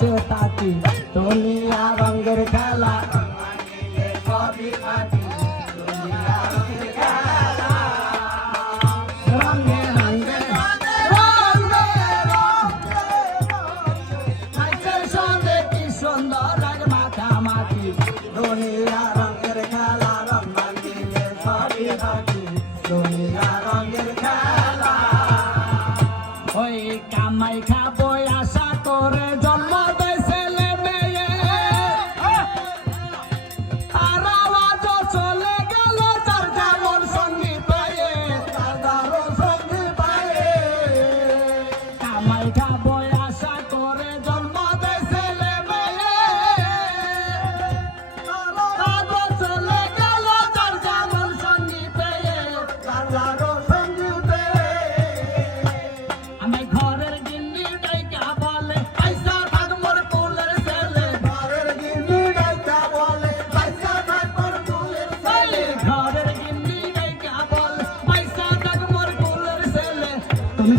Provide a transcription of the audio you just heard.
বসে থাকি দুনিয়া রঙের খেলা সবই থাকি দুনিয়া রঙের খেলা রঙে রঙে নাচের সঙ্গে কি সুন্দর লাগে মাখামাখি দুনিয়া রঙের খেলা রং মাখিয়ে সবই থাকি দুনিয়া রঙের খেলা ওই কামাই খাবো আশা করে জন্ম দেয় ছেলে মেয়ে আর আওয়াজ চলে গেল তার যেমন সঙ্গী পায়ে তারও সঙ্গী পায়ে কামাই খাবো আশা করে জন্ম দেয় ছেলে মেয়ে আওয়াজ চলে গেল তার যেমন সঙ্গী পেয়ে তারও সঙ্গী পেয়ে আমি ঘরের গিন্নি ডাইকা বলে পয়সা থাক মোর ফুলের ছেলে ঘরের গিন্নি ডাইকা বলে পয়সা থাক মোর ফুলের ছেলে ঘরের গিন্নি ডাইকা বলে পয়সা থাক মোর ফুলের ছেলে তুমি